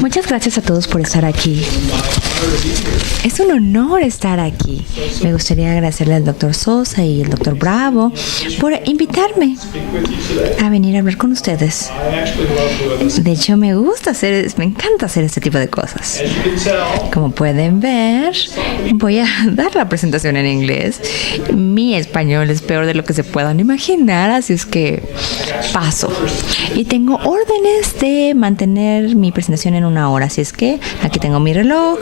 Muchas gracias a todos por estar aquí. Es un honor estar aquí. Me gustaría agradecerle al Dr. Sosa y al Dr. Bravo por invitarme a venir a hablar con ustedes. De hecho, me encanta hacer este tipo de cosas. Como pueden ver, voy a dar la presentación en inglés. Mi español es peor de lo que se puedan imaginar, así es que paso. Y tengo órdenes de mantener mi presentación en 1 hora, así es que aquí tengo mi reloj.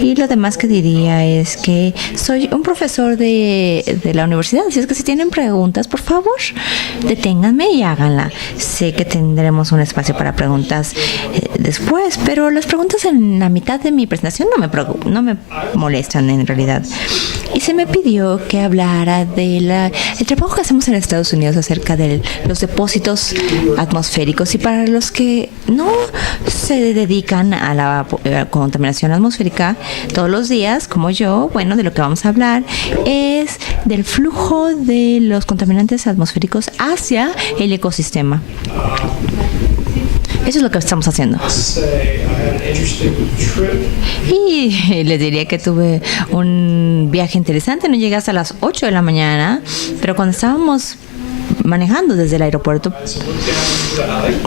Y lo demás que diría es que soy un profesor de la universidad, así es que si tienen preguntas, por favor, deténganme y háganla. Sé que tendremos un espacio para preguntas después, pero las preguntas en la mitad de mi presentación no me molestan en realidad. Y se me pidió que hablara del trabajo que hacemos en Estados Unidos acerca de los depósitos atmosféricos. Y para los que no se dedican a la contaminación atmosférica todos los días, como yo, bueno, de lo que vamos a hablar es del flujo de los contaminantes atmosféricos hacia el ecosistema. Eso es lo que estamos haciendo. Y les diría que tuve un viaje interesante. No llegué hasta las 8 de la mañana, pero cuando estábamos manejando desde el aeropuerto,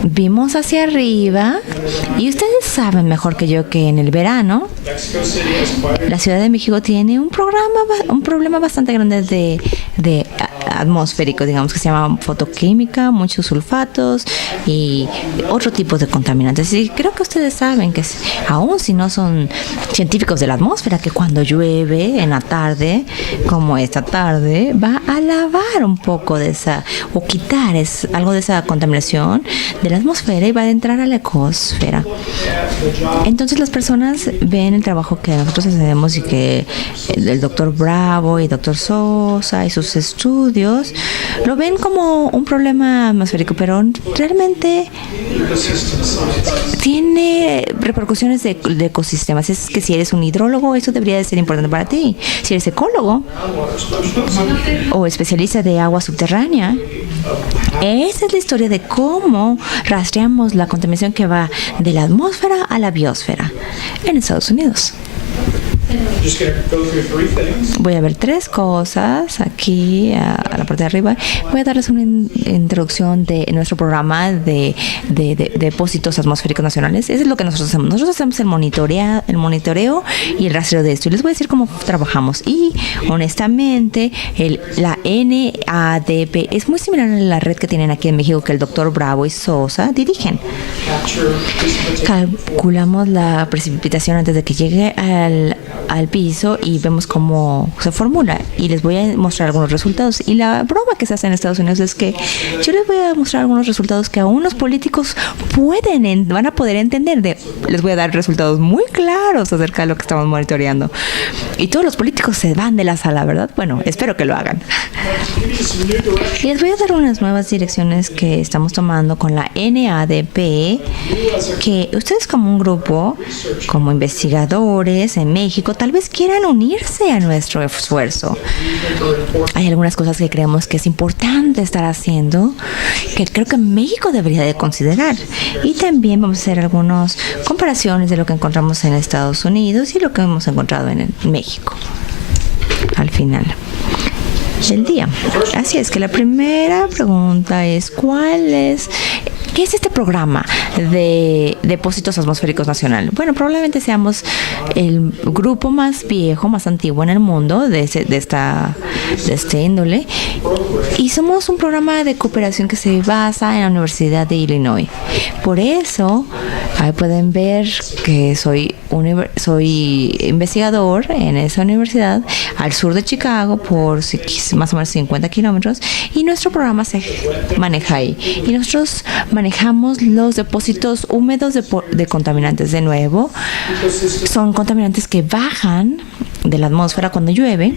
vimos hacia arriba y ustedes saben mejor que yo que en el verano la Ciudad de México tiene un problema bastante grande de atmosférico, digamos, que se llama fotoquímica, muchos sulfatos y otro tipo de contaminantes. Y creo que ustedes saben que aún si no son científicos de la atmósfera, que cuando llueve en la tarde, como esta tarde, va a lavar un poco de esa, o quitar algo de esa contaminación de la atmósfera y va a entrar a la ecosfera. Entonces las personas ven el trabajo que nosotros hacemos y que el doctor Bravo y el doctor Sosa y sus estudios lo ven como un problema atmosférico, pero realmente tiene repercusiones de ecosistemas. Es que si eres un hidrólogo, eso debería de ser importante para ti. Si eres ecólogo o especialista de agua subterránea, esa es la historia de cómo rastreamos la contaminación que va de la atmósfera a la biosfera en Estados Unidos. Voy a ver 3 cosas aquí a la parte de arriba. Voy a darles una introducción de nuestro programa de depósitos atmosféricos nacionales. Eso es lo que nosotros hacemos. Nosotros hacemos el monitoreo y el rastreo de esto. Y les voy a decir cómo trabajamos. Y honestamente, la NADP es muy similar a la red que tienen aquí en México, que el doctor Bravo y Sosa dirigen. Calculamos la precipitación antes de que llegue al piso y vemos cómo se formula, y les voy a mostrar algunos resultados. Y la broma que se hace en Estados Unidos es que yo les voy a mostrar algunos resultados que aún los políticos van a poder entender. Les voy a dar resultados muy claros acerca de lo que estamos monitoreando, y todos los políticos se van de la sala, ¿verdad? Bueno, espero que lo hagan. Y les voy a dar unas nuevas direcciones que estamos tomando con la NADP, que ustedes como un grupo, como investigadores en México, tal vez quieran unirse a nuestro esfuerzo. Hay algunas cosas que creemos que es importante estar haciendo, que creo que México debería de considerar. Y también vamos a hacer algunas comparaciones de lo que encontramos en Estados Unidos y lo que hemos encontrado en México al final del día. Así es que la primera pregunta es: ¿qué es este programa de depósitos atmosféricos nacional? Bueno, probablemente seamos el grupo más viejo, más antiguo en el mundo de este índole, y somos un programa de cooperación que se basa en la Universidad de Illinois. Por eso, ahí pueden ver que soy investigador en esa universidad al sur de Chicago por más o menos 50 kilómetros, y nuestro programa se maneja ahí. Y nosotros manejamos los depósitos húmedos de contaminantes. De nuevo, son contaminantes que bajan de la atmósfera cuando llueve,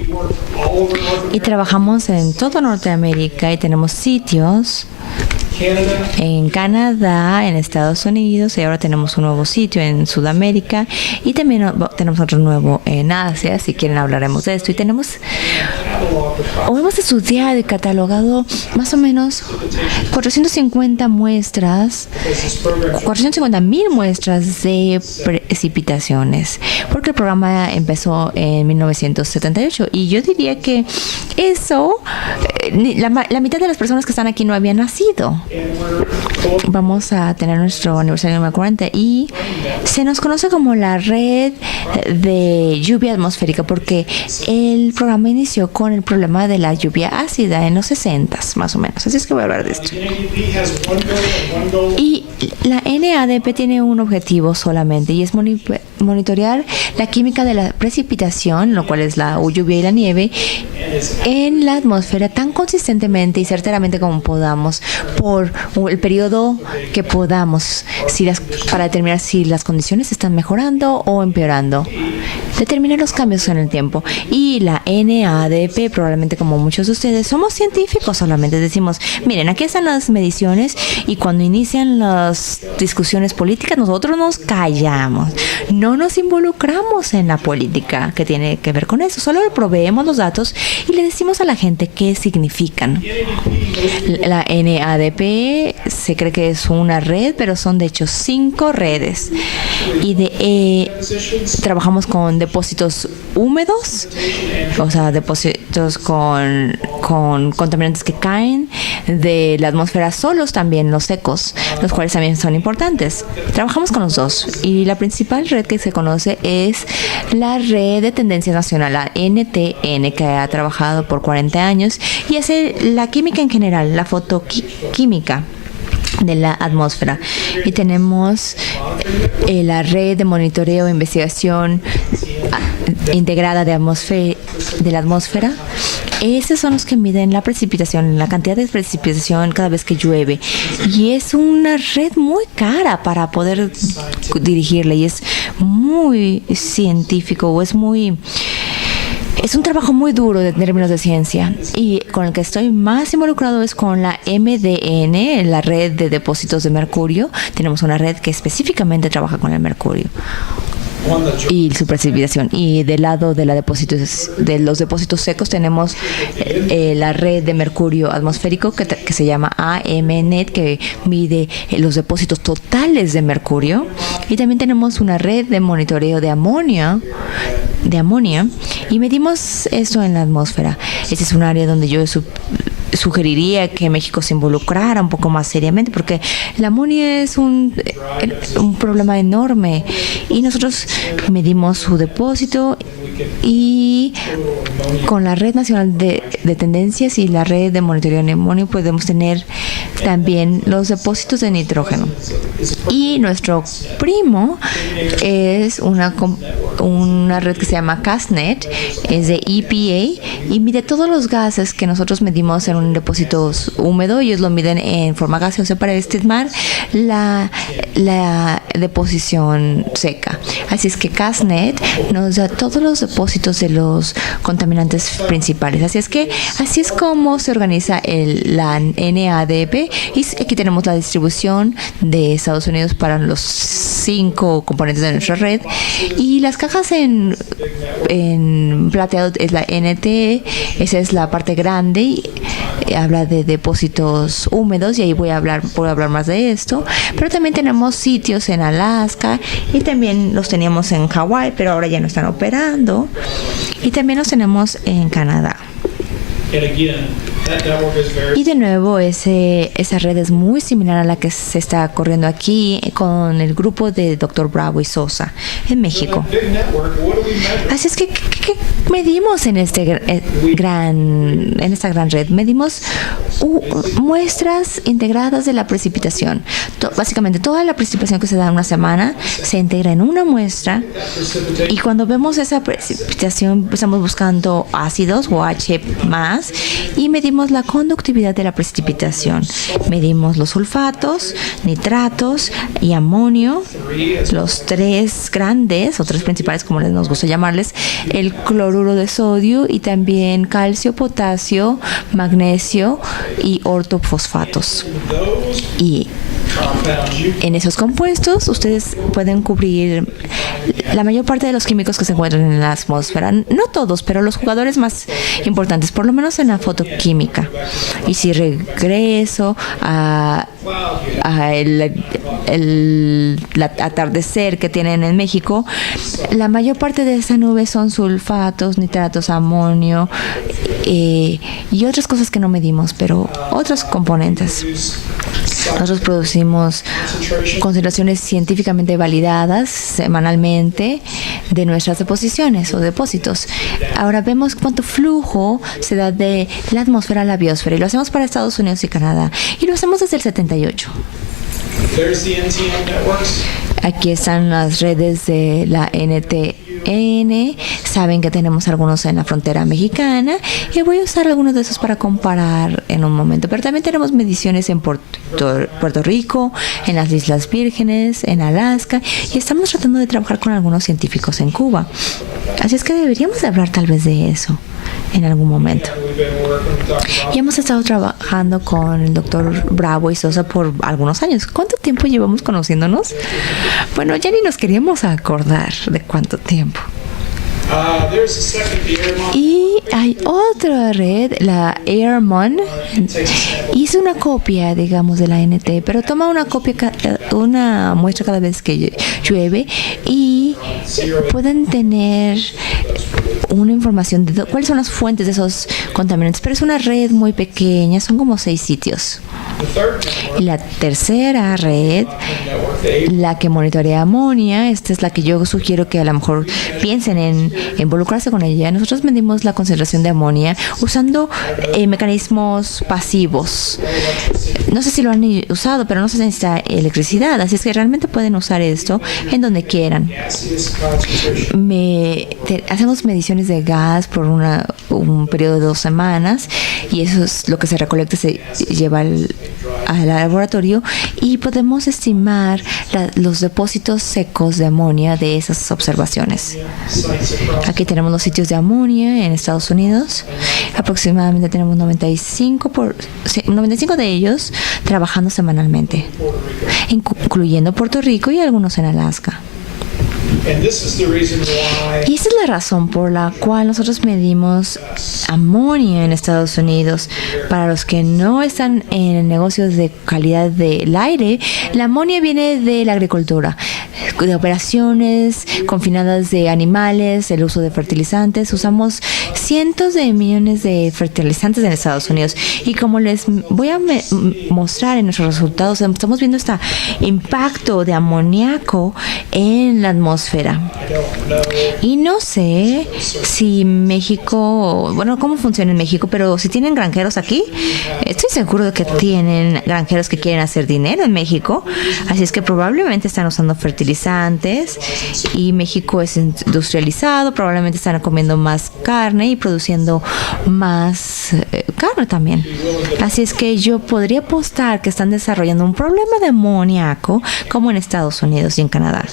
y trabajamos en toda Norteamérica y tenemos sitios en Canadá, en Estados Unidos, y ahora tenemos un nuevo sitio en Sudamérica y también tenemos otro nuevo en Asia. Si quieren hablaremos de esto. Y hemos estudiado y catalogado más o menos 450,000 muestras de precipitaciones, porque el programa empezó en 1978 y yo diría que eso, la mitad de las personas que están aquí no habían nacido. Vamos a tener nuestro aniversario número 40 y se nos conoce como la red de lluvia atmosférica porque el programa inició con el problema de la lluvia ácida en los 60s más o menos. Así es que voy a hablar de esto. Y la NADP tiene un objetivo solamente y es monitorear la química de la precipitación, lo cual es la lluvia y la nieve, en la atmósfera tan consistentemente y certeramente como podamos por el periodo que podamos, para determinar si las condiciones están mejorando o empeorando. Determinar los cambios en el tiempo. Y la NADP, probablemente como muchos de ustedes, somos científicos, solamente decimos, miren, aquí están las mediciones y cuando inician las discusiones políticas nosotros nos callamos. No nos involucramos en la política que tiene que ver con eso. Solo le proveemos los datos y le decimos a la gente qué significan. La NADP se cree que es una red, pero son de hecho 5 redes. Y trabajamos con depósitos húmedos, o sea, depósitos con contaminantes que caen de la atmósfera, solos también los secos, los cuales también son importantes. Trabajamos con los dos y la principal red que se conoce es la red de tendencia nacional, la NTN, que ha trabajado por 40 años y hace la química en general, la fotoquímica de la atmósfera. Y tenemos la red de monitoreo e investigación integrada de la atmósfera. Esos son los que miden la precipitación, la cantidad de precipitación cada vez que llueve. Y es una red muy cara para poder dirigirla y es muy científico, es un trabajo muy duro en términos de ciencia y con el que estoy más involucrado es con la MDN, la red de depósitos de mercurio. Tenemos una red que específicamente trabaja con el mercurio y su precipitación. Y del lado de los depósitos secos tenemos la red de mercurio atmosférico que se llama AMNet, que mide los depósitos totales de mercurio. Y también tenemos una red de monitoreo de amonia y medimos esto en la atmósfera. Este es un área donde yo sugeriría que México se involucrara un poco más seriamente porque la amonia es un problema enorme y nosotros medimos su depósito y con la red nacional de tendencias y la red de monitoreo de amonio podemos tener también los depósitos de nitrógeno. Y nuestro primo es una red que se llama CASNet, es de EPA y mide todos los gases que nosotros medimos en un depósito húmedo. Ellos lo miden en forma gaseosa para estimar la deposición seca. Así es que CASNet nos da todos los depósitos de los contaminantes principales. Así es como se organiza la NADP y aquí tenemos la distribución de Estados Unidos para los 5 componentes de nuestra red y las cajas en plateado es la NT, esa es la parte grande y habla de depósitos húmedos y ahí puedo hablar más de esto, pero también tenemos sitios en Alaska y también los teníamos en Hawái, pero ahora ya no están operando y también los tenemos en Canadá. Y de nuevo, esa red es muy similar a la que se está corriendo aquí con el grupo de Dr. Bravo y Sosa en México. Así es que, ¿qué medimos en esta gran red? Medimos muestras integradas de la precipitación. Básicamente, toda la precipitación que se da en una semana se integra en una muestra y cuando vemos esa precipitación estamos buscando ácidos o H+, y medimos medimos la conductividad de la precipitación. Medimos los sulfatos, nitratos y amonio, los tres grandes o tres principales, como nos gusta llamarles, el cloruro de sodio y también calcio, potasio, magnesio y ortofosfatos. Y en esos compuestos ustedes pueden cubrir la mayor parte de los químicos que se encuentran en la atmósfera. No todos, pero los jugadores más importantes, por lo menos en la fotoquímica. Y si regreso a el atardecer que tienen en México, la mayor parte de esa nube son sulfatos, nitratos, amonio y otras cosas que no medimos, pero otros componentes. Nosotros producimos concentraciones científicamente validadas semanalmente de nuestras deposiciones o depósitos. Ahora vemos cuánto flujo se da de la atmósfera a la biosfera y lo hacemos para Estados Unidos y Canadá y lo hacemos desde el 78. Aquí están las redes de la NTN. Saben que tenemos algunos en la frontera mexicana y voy a usar algunos de esos para comparar en un momento. Pero también tenemos mediciones en Puerto Rico, en las Islas Vírgenes, en Alaska y estamos tratando de trabajar con algunos científicos en Cuba. Así es que deberíamos de hablar tal vez de eso en algún momento. Y hemos estado trabajando con el doctor Bravo y Sosa por algunos años. ¿Cuánto tiempo llevamos conociéndonos? Bueno, ya ni nos queríamos acordar de cuánto tiempo. Y hay otra red, la Airmon. Hizo una copia, digamos, de la NT, pero toma una muestra cada vez que llueve y pueden tener una información de cuáles son las fuentes de esos contaminantes, pero es una red muy pequeña, son como 6 sitios. Y la tercera red, la que monitorea amonia, esta es la que yo sugiero que a lo mejor piensen en involucrarse con ella. Nosotros medimos la concentración de amonia usando mecanismos pasivos. No sé si lo han usado, pero no se necesita electricidad, así es que realmente pueden usar esto en donde quieran. Hacemos mediciones de gas por un periodo de 2 semanas y eso es lo que se recolecta, se lleva al laboratorio y podemos estimar los depósitos secos de amonia de esas observaciones. Aquí tenemos los sitios de amonia en Estados Unidos. Aproximadamente tenemos 95 de ellos trabajando semanalmente, incluyendo Puerto Rico y algunos en Alaska. Y esta es la razón por la cual nosotros medimos amonia en Estados Unidos. Para los que no están en el negocio de calidad del aire, la amonia viene de la agricultura, de operaciones confinadas de animales, el uso de fertilizantes. Usamos cientos de millones de fertilizantes en Estados Unidos. Y como les voy a mostrar en nuestros resultados, estamos viendo este impacto de amoníaco en la atmósfera. Y no sé si México, bueno, cómo funciona en México, pero si tienen granjeros aquí, estoy seguro de que tienen granjeros que quieren hacer dinero en México, así es que probablemente están usando fertilizantes y México es industrializado, probablemente están comiendo más carne y produciendo más carne también. Así es que yo podría apostar que están desarrollando un problema de amoníaco como en Estados Unidos y en Canadá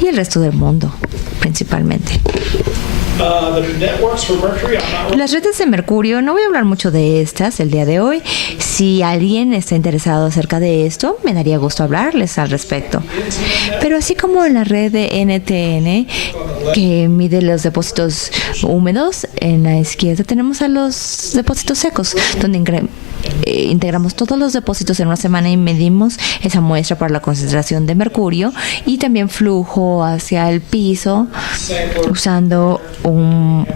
y el resto del mundo principalmente. Las redes de mercurio, no voy a hablar mucho de estas el día de hoy. Si alguien está interesado acerca de esto, me daría gusto hablarles al respecto. Pero así como en la red de NTN, que mide los depósitos húmedos, en la izquierda tenemos a los depósitos secos, donde integramos todos los depósitos en una semana y medimos esa muestra para la concentración de mercurio y también flujo hacia el piso usando un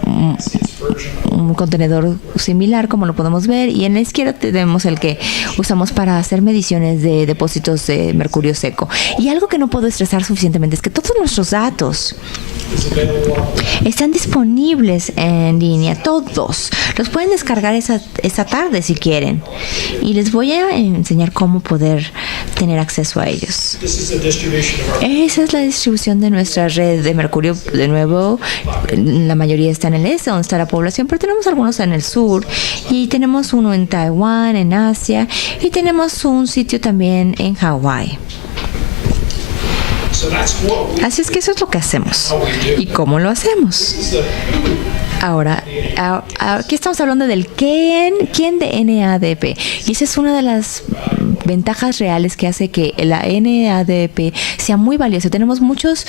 contenedor similar, como lo podemos ver, y en la izquierda tenemos el que usamos para hacer mediciones de depósitos de mercurio seco. Y algo que no puedo estresar suficientemente es que todos nuestros datos están disponibles en línea, todos. Los pueden descargar esta tarde si quieren. contribuyen. Y les voy a enseñar cómo poder tener acceso a ellos. Esa es la distribución de nuestra red de mercurio. De nuevo, la mayoría está en el este, donde está la población, pero tenemos algunos en el sur. Y tenemos uno en Taiwán, en Asia, y tenemos un sitio también en Hawái. Así es que eso es lo que hacemos. ¿Y cómo lo hacemos? Ahora, aquí estamos hablando del quién de NADP. Y esa es una de las ventajas reales que hace que la NADP sea muy valiosa. Tenemos muchos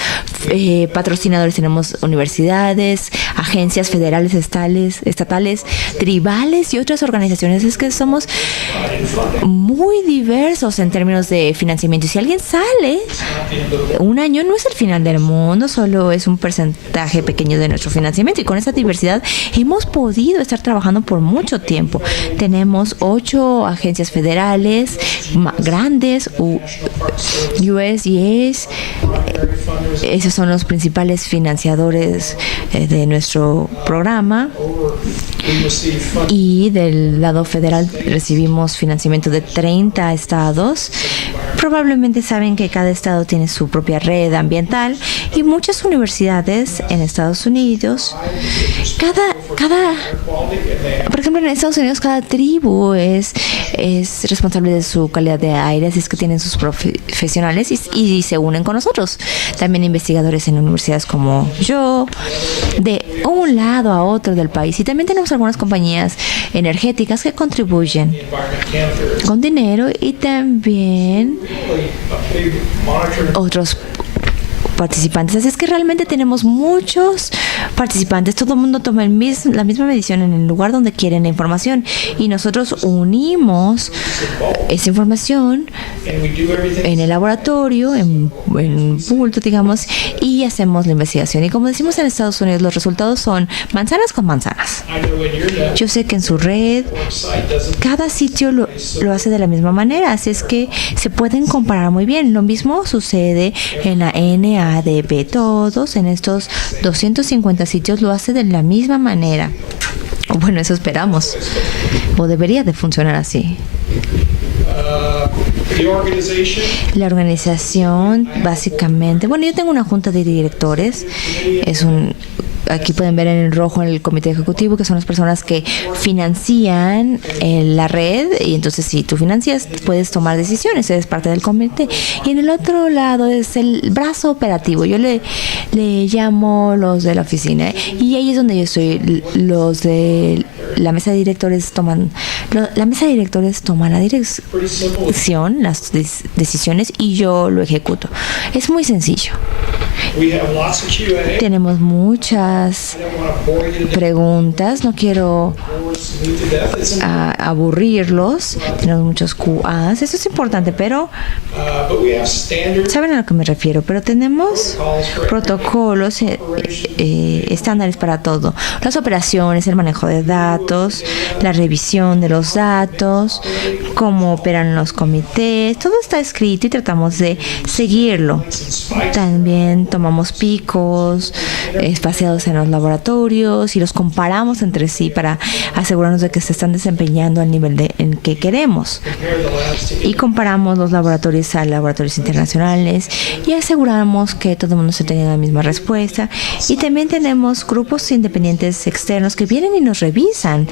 patrocinadores, tenemos universidades, agencias federales, estatales, tribales y otras organizaciones. Es que somos muy diversos en términos de financiamiento. Y si alguien sale un año, no es el final del mundo, solo es un porcentaje pequeño de nuestro financiamiento. Y con esa diversidad hemos podido estar trabajando por mucho tiempo. Tenemos 8 agencias federales grandes, USDAs. Esos son los principales financiadores de nuestro programa. Y del lado federal recibimos financiamiento de 30 estados. Probablemente saben que cada estado tiene su propia red ambiental y muchas universidades en Estados Unidos, por ejemplo, en Estados Unidos cada tribu es responsable de su calidad de aire, así es que tienen sus profesionales y se unen con nosotros. También investigadores en universidades como yo, de un lado a otro del país. Y también tenemos algunas compañías energéticas que contribuyen con dinero y también otros participantes. Así es que realmente tenemos muchos participantes. Todo el mundo toma la misma medición en el lugar donde quieren la información y nosotros unimos esa información en el laboratorio, en bulto, digamos, y hacemos la investigación. Y como decimos en Estados Unidos, los resultados son manzanas con manzanas. Yo sé que en su red cada sitio lo hace de la misma manera, así es que se pueden comparar muy bien. Lo mismo sucede en la NADP. Todos en estos 250 sitios lo hace de la misma manera. Bueno, eso esperamos. O debería de funcionar así. La organización, básicamente, bueno, yo tengo una junta de directores. Aquí pueden ver en el rojo el comité ejecutivo, que son las personas que financian la red. Y entonces, si tú financias, puedes tomar decisiones, eres parte del comité. Y en el otro lado es el brazo operativo. Yo le llamo los de la oficina. Y ahí es donde yo estoy. Los de la mesa de directores toman la dirección, las decisiones, y yo lo ejecuto. Es muy sencillo. Tenemos muchas preguntas. No quiero aburrirlos. Tenemos muchos QAs. Eso es importante, pero saben a lo que me refiero. Pero tenemos protocolos estándares para todo. Las operaciones, el manejo de datos, la revisión de los datos, cómo operan los comités. Todo está escrito y tratamos de seguirlo. También tomamos picos espaciados en los laboratorios y los comparamos entre sí para asegurarnos de que se están desempeñando al nivel en que queremos. Y comparamos los laboratorios a laboratorios internacionales y aseguramos que todo el mundo se tenga la misma respuesta. Y también tenemos grupos independientes externos que vienen y nos revisan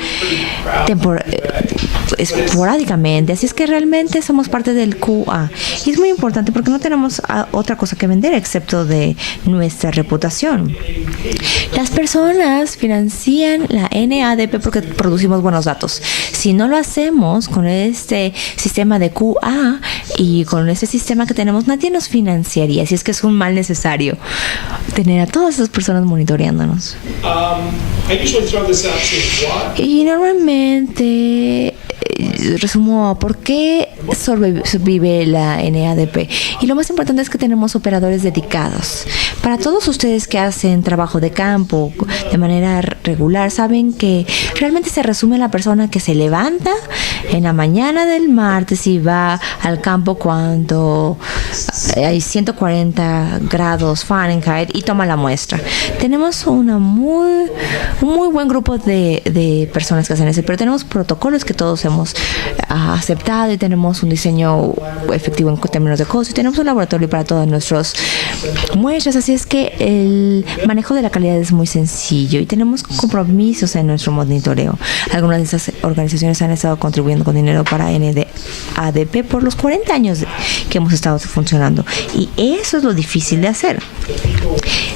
esporádicamente. Así es que realmente somos parte del QA. Y es muy importante porque no tenemos otra cosa que vender excepto de nuestra reputación. Las personas financian la NADP porque producimos buenos datos. Si no lo hacemos con este sistema de QA y con este sistema que tenemos, nadie nos financiaría. Así es que es un mal necesario tener a todas esas personas monitoreándonos. Y normalmente resumo por qué sobrevive la NADP. Y lo más importante es que tenemos operadores dedicados. Para todos ustedes que hacen trabajo de campo de manera regular, saben que realmente se resume en la persona que se levanta en la mañana del martes y va al campo cuando hay 140 grados Fahrenheit y toma la muestra. Tenemos un muy buen grupo de personas que hacen eso, pero tenemos protocolos que todos hemos hemos aceptado y tenemos un diseño efectivo en términos de costo y tenemos un laboratorio para todas nuestras muestras. Así es que el manejo de la calidad es muy sencillo y tenemos compromisos en nuestro monitoreo. Algunas de esas organizaciones han estado contribuyendo con dinero para NADP por los 40 años que hemos estado funcionando, y eso es lo difícil de hacer.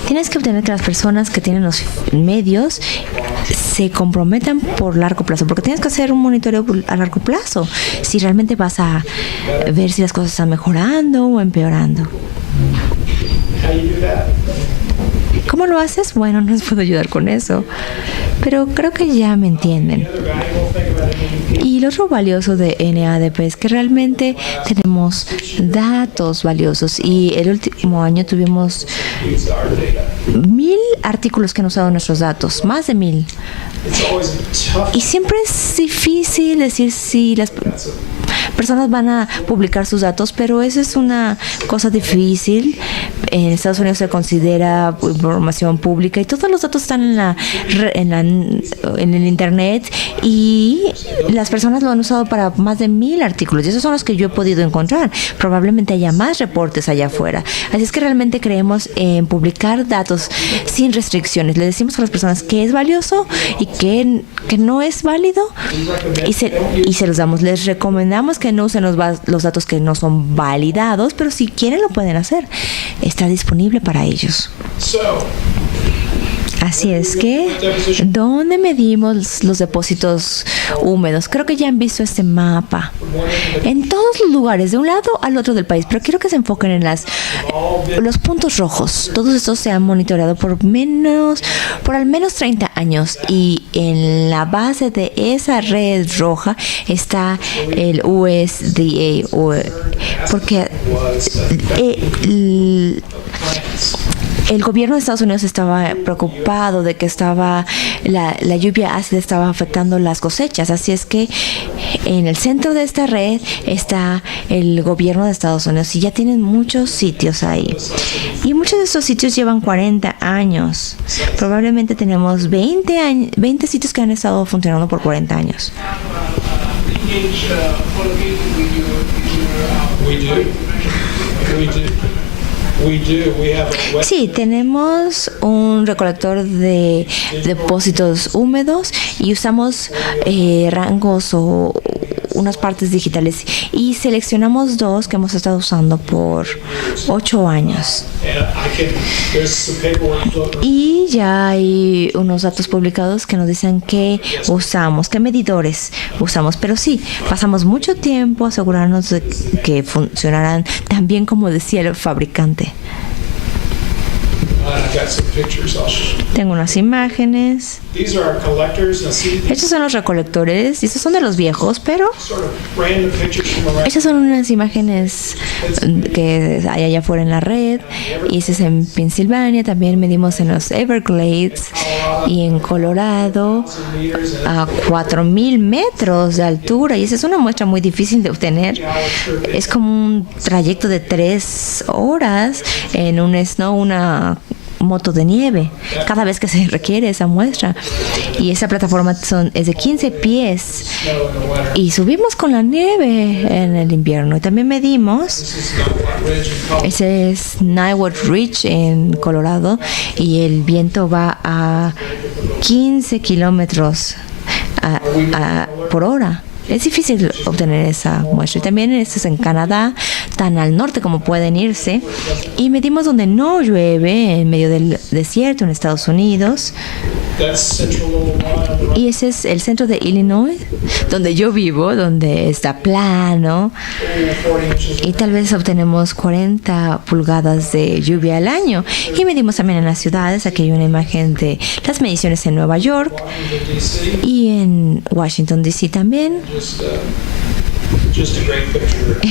Tienes que obtener que las personas que tienen los medios se comprometan por largo plazo, porque tienes que hacer un monitoreo a largo plazo si realmente vas a ver si las cosas están mejorando o empeorando. ¿Cómo lo haces? Bueno, no les puedo ayudar con eso, pero creo que ya me entienden. Y lo otro valioso de NADP es que realmente tenemos datos valiosos, y el último año tuvimos 1,000 artículos que han usado nuestros datos, más de 1,000. Y siempre es difícil decir si las personas van a publicar sus datos, pero eso es una cosa difícil. En Estados Unidos se considera información pública y todos los datos están en el internet, y las personas lo han usado para más de 1,000 artículos, y esos son los que yo he podido encontrar. Probablemente haya más reportes allá afuera. Así es que realmente creemos en publicar datos sin restricciones. Le decimos a las personas que es valioso y que no es válido, y se los damos. Les recomendamos que no usen los datos que no son validados, pero si quieren lo pueden hacer. Está disponible para ellos. Así es que, ¿dónde medimos los depósitos húmedos? Creo que ya han visto este mapa. En todos los lugares, de un lado al otro del país, pero quiero que se enfoquen en los puntos rojos. Todos estos se han monitoreado por al menos 30 años, y en la base de esa red roja está el USDA, porque el gobierno de Estados Unidos estaba preocupado de que la lluvia ácida estaba afectando las cosechas. Así es que en el centro de esta red está el gobierno de Estados Unidos, y ya tienen muchos sitios ahí. Y muchos de estos sitios llevan 40 años. Probablemente tenemos 20 sitios que han estado funcionando por 40 años. Sí, tenemos un recolector de depósitos húmedos y usamos rangos o unas partes digitales, y seleccionamos 2 que hemos estado usando por 8 años. Y ya hay unos datos publicados que nos dicen qué medidores usamos. Pero sí, pasamos mucho tiempo asegurarnos de que funcionaran tan bien como decía el fabricante. Tengo unas imágenes. Estos son los recolectores, y estos son de los viejos, pero estas son unas imágenes que hay allá afuera en la red. Y ese es en Pensilvania. También medimos en los Everglades y en Colorado a 4,000 metros de altura, y esa es una muestra muy difícil de obtener. Es como un trayecto de 3 horas en una moto de nieve cada vez que se requiere esa muestra, y esa plataforma es de 15 pies, y subimos con la nieve en el invierno. Y también medimos, ese es Niwot Ridge en Colorado, y el viento va a 15 kilómetros por hora. Es difícil obtener esa muestra. Y también esto es en Canadá, tan al norte como pueden irse. Y medimos donde no llueve, en medio del desierto en Estados Unidos. Y ese es el centro de Illinois, donde yo vivo, donde está plano. Y tal vez obtenemos 40 pulgadas de lluvia al año. Y medimos también en las ciudades. Aquí hay una imagen de las mediciones en Nueva York y en Washington, D.C. también.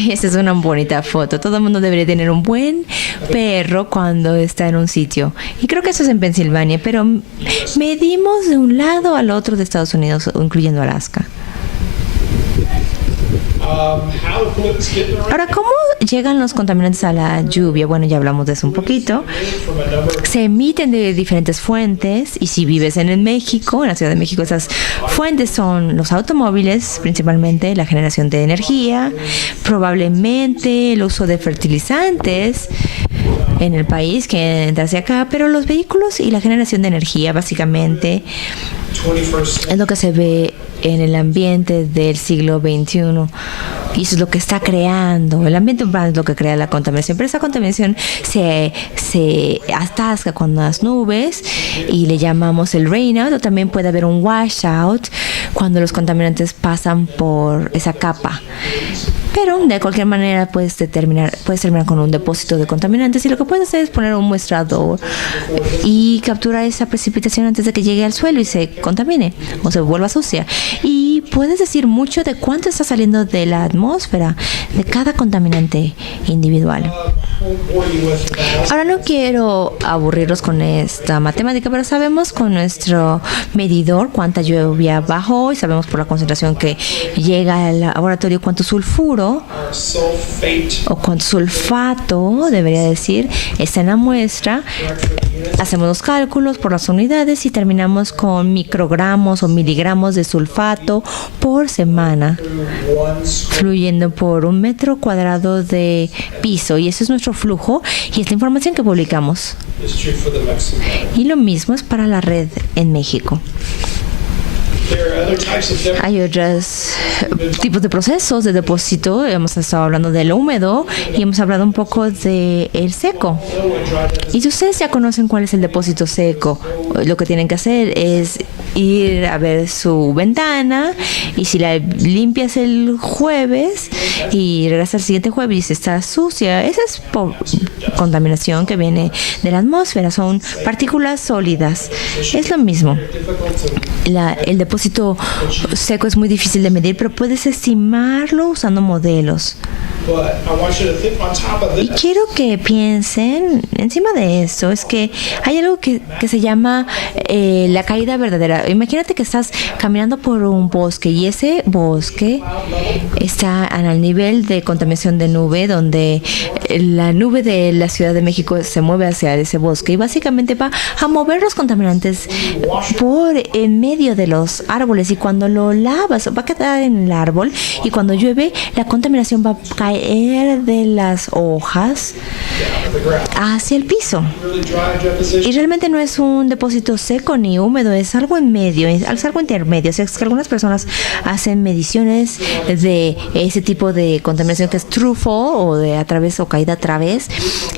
Esta es una bonita foto. Todo el mundo debería tener un buen perro cuando está en un sitio. Y creo que eso es en Pensilvania, pero medimos de un lado al otro de Estados Unidos, incluyendo Alaska. Ahora, ¿cómo llegan los contaminantes a la lluvia? Bueno, ya hablamos de eso un poquito. Se emiten de diferentes fuentes, y si vives en México, en la Ciudad de México, esas fuentes son los automóviles, principalmente la generación de energía, probablemente el uso de fertilizantes en el país que entra hacia acá, pero los vehículos y la generación de energía básicamente es lo que se ve en el ambiente del siglo XXI. Y eso es lo que está creando. El ambiente urbano es lo que crea la contaminación. Pero esa contaminación se atasca con las nubes y le llamamos el rainout, o también puede haber un washout cuando los contaminantes pasan por esa capa. Pero de cualquier manera puedes terminar con un depósito de contaminantes, y lo que puedes hacer es poner un muestrador y capturar esa precipitación antes de que llegue al suelo y se contamine o se vuelva sucia. Y puedes decir mucho de cuánto está saliendo de la atmósfera de cada contaminante individual. Ahora, no quiero aburrirlos con esta matemática, pero sabemos con nuestro medidor cuánta lluvia bajó, y sabemos por la concentración que llega al laboratorio cuánto sulfuro o cuánto sulfato, debería decir, está en la muestra. Hacemos los cálculos por las unidades y terminamos con microgramos o miligramos de sulfato por semana fluyendo por 1 metro cuadrado de piso, y eso es nuestro flujo y es la información que publicamos. Y lo mismo es para la red en México. Hay otros tipos de procesos de depósito. Hemos estado hablando del húmedo y hemos hablado un poco del seco. Y ustedes ya conocen cuál es el depósito seco. Lo que tienen que hacer es ir a ver su ventana, y si la limpias el jueves y regresas el siguiente jueves y está sucia, esa es contaminación que viene de la atmósfera. Son partículas sólidas. Es lo mismo. El depósito seco es muy difícil de medir, pero puedes estimarlo usando modelos. Y quiero que piensen encima de esto, es que hay algo que se llama la caída verdadera. Imagínate que estás caminando por un bosque y ese bosque está al nivel de contaminación de nube, donde la nube de la Ciudad de México se mueve hacia ese bosque y básicamente va a mover los contaminantes por en medio de los árboles, y cuando lo lavas va a quedar en el árbol, y cuando llueve la contaminación va a caer de las hojas hacia el piso. Y realmente no es un depósito seco ni húmedo, es algo en medio, es algo intermedio. O sea, es que algunas personas hacen mediciones de ese tipo de contaminación que es true fall, o de a través o caída a través.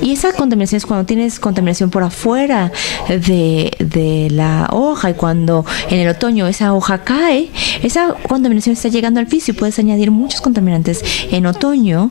Y esa contaminación es cuando tienes contaminación por afuera de la hoja, y cuando en el otoño esa hoja cae, esa contaminación está llegando al piso, y puedes añadir muchos contaminantes en otoño.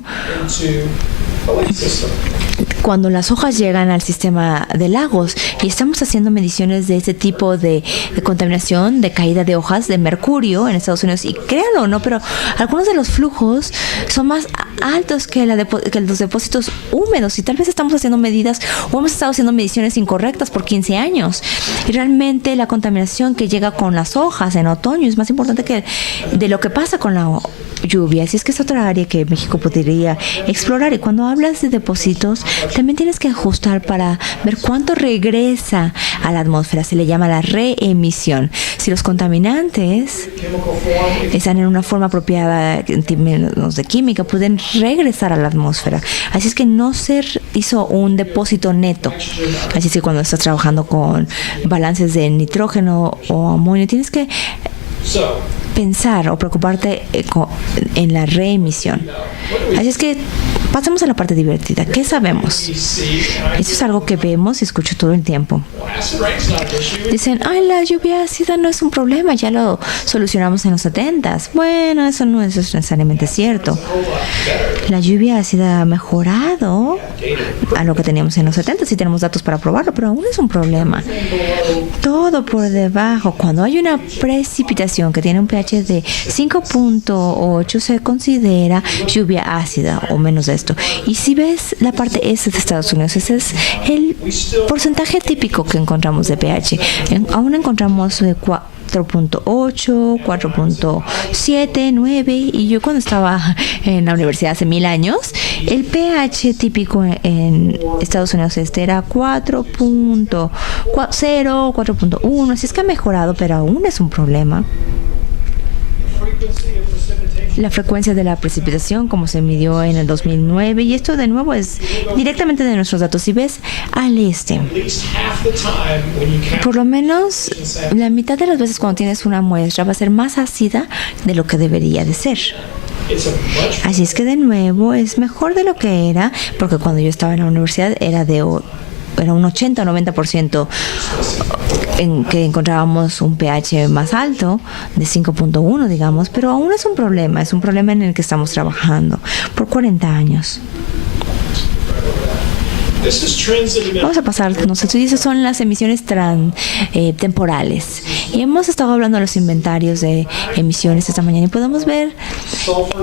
Cuando las hojas llegan al sistema de lagos, y estamos haciendo mediciones de ese tipo de contaminación, de caída de hojas de mercurio en Estados Unidos, y créanlo o no, pero algunos de los flujos son más altos que los depósitos húmedos, y tal vez estamos haciendo medidas o hemos estado haciendo mediciones incorrectas por 15 años, y realmente la contaminación que llega con las hojas en otoño es más importante que de lo que pasa con la lluvia. Así es que es otra área que México podría explorar. Y cuando hablas de depósitos, también tienes que ajustar para ver cuánto regresa a la atmósfera. Se le llama la reemisión. Si los contaminantes están en una forma apropiada en términos de química, pueden regresar a la atmósfera. Así es que no se hizo un depósito neto. Así es que cuando estás trabajando con balances de nitrógeno o amonio, tienes que pensar o preocuparte en la reemisión. Así es que pasemos a la parte divertida. ¿Qué sabemos? Eso es algo que vemos y escucho todo el tiempo. Dicen, ay, la lluvia ácida no es un problema, ya lo solucionamos en los 70s. Bueno, eso no es necesariamente cierto. La lluvia ácida ha mejorado a lo que teníamos en los 70s y tenemos datos para probarlo, pero aún es un problema. Todo por debajo. Cuando hay una precipitación que tiene un pH de 5.8 se considera lluvia ácida o menos de esto. Y si ves la parte este de Estados Unidos, ese es el porcentaje típico que encontramos de pH. Aún encontramos 4.8, 4.7, 9, y yo cuando estaba en la universidad hace 1000 años, el pH típico en Estados Unidos era 4.0, 4.1, así es que ha mejorado, pero aún es un problema. La frecuencia de la precipitación, como se midió en el 2009, y esto de nuevo es directamente de nuestros datos. Si ves al este, por lo menos la mitad de las veces cuando tienes una muestra va a ser más ácida de lo que debería de ser. Así es que de nuevo es mejor de lo que era, porque cuando yo estaba en la universidad era un 80 o 90% en que encontrábamos un pH más alto, de 5.1 digamos, pero aún es un problema en el que estamos trabajando por 40 años. Vamos a pasar, y esas son las emisiones temporales. Y hemos estado hablando de los inventarios de emisiones esta mañana y podemos ver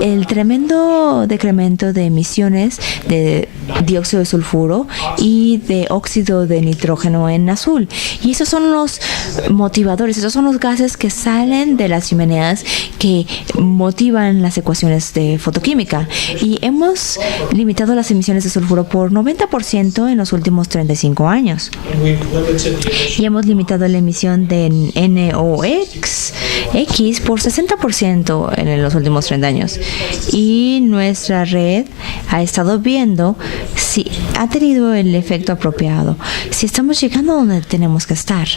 el tremendo decremento de emisiones de dióxido de sulfuro y de óxido de nitrógeno en azul. Y esos son los motivadores, esos son los gases que salen de las chimeneas que motivan las ecuaciones de fotoquímica. Y hemos limitado las emisiones de sulfuro por 90% en los últimos 35 años. Y hemos limitado la emisión de NOx por 60% en los últimos 30 años. Y nuestra red ha estado viendo si ha tenido el efecto apropiado, si estamos llegando a donde tenemos que estar.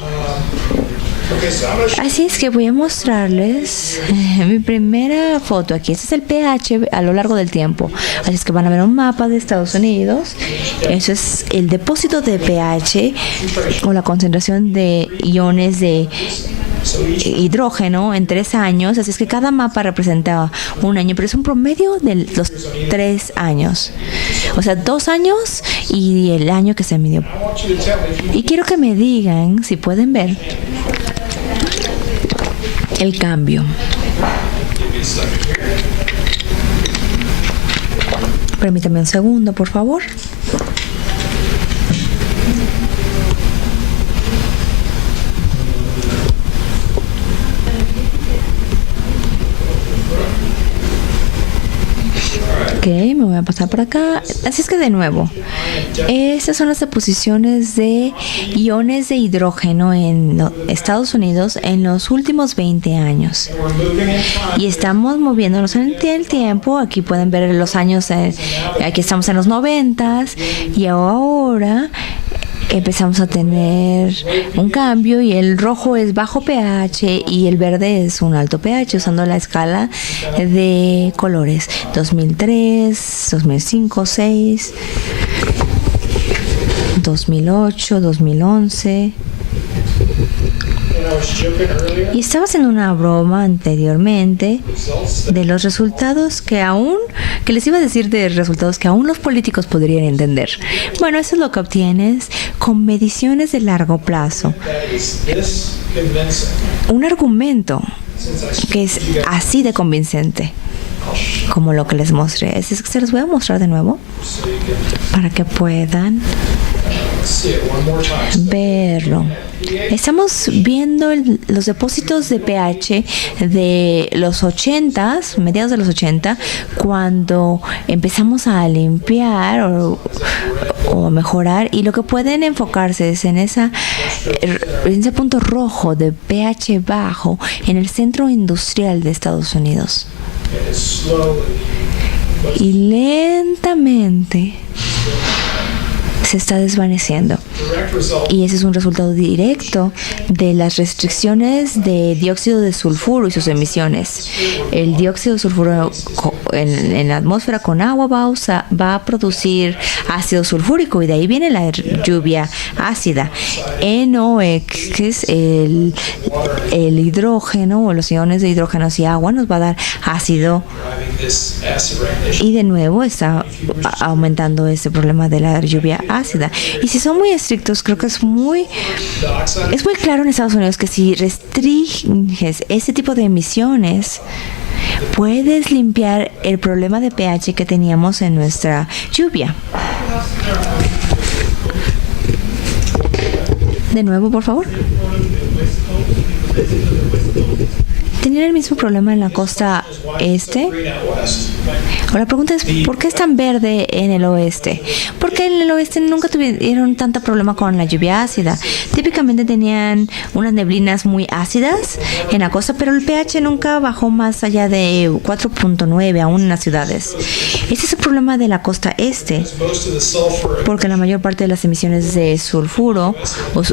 Así es que voy a mostrarles mi primera foto aquí. Este es el pH a lo largo del tiempo. Así es que van a ver un mapa de Estados Unidos. Eso es el depósito de pH o la concentración de iones de hidrógeno en 3 años. Así es que cada mapa representa un año, pero es un promedio de los 3 años. O sea, 2 años y el año que se midió. Y quiero que me digan si pueden ver el cambio. Permítame un segundo, por favor. Ok, me voy a pasar por acá. Así es que de nuevo, estas son las deposiciones de iones de hidrógeno en Estados Unidos en los últimos 20 años. Y estamos moviéndonos en el tiempo. Aquí pueden ver los años, aquí estamos en los 90s y ahora empezamos a tener un cambio y el rojo es bajo pH y el verde es un alto pH usando la escala de colores 2003, 2005, 2006, 2008, 2011. Y estaba haciendo una broma anteriormente de los resultados que les iba a decir de resultados que aún los políticos podrían entender. Bueno, eso es lo que obtienes con mediciones de largo plazo. Un argumento que es así de convincente como lo que les mostré. Es que se los voy a mostrar de nuevo para que puedan verlo. Estamos viendo los depósitos de pH de los 80s, mediados de los 80, cuando empezamos a limpiar o mejorar, y lo que pueden enfocarse es en ese punto rojo de pH bajo en el centro industrial de Estados Unidos. Y lentamente se está desvaneciendo. Y ese es un resultado directo de las restricciones de dióxido de sulfuro y sus emisiones. El dióxido de sulfuro en la atmósfera con agua va a producir ácido sulfúrico y de ahí viene la lluvia ácida. NOx, el hidrógeno o los iones de hidrógeno y agua nos va a dar ácido. Y de nuevo está aumentando este problema de la lluvia ácida. Y si son muy estrictos, creo que es muy claro en Estados Unidos que si restringes ese tipo de emisiones, puedes limpiar el problema de pH que teníamos en nuestra lluvia. De nuevo, por favor. ¿Tenían el mismo problema en la costa este? O la pregunta es, ¿por qué es tan verde en el oeste? Porque en el oeste nunca tuvieron tanto problema con la lluvia ácida. Típicamente tenían unas neblinas muy ácidas en la costa, pero el pH nunca bajó más allá de 4.9 aún en las ciudades. Ese es el problema de la costa este, porque la mayor parte de las emisiones de sulfuro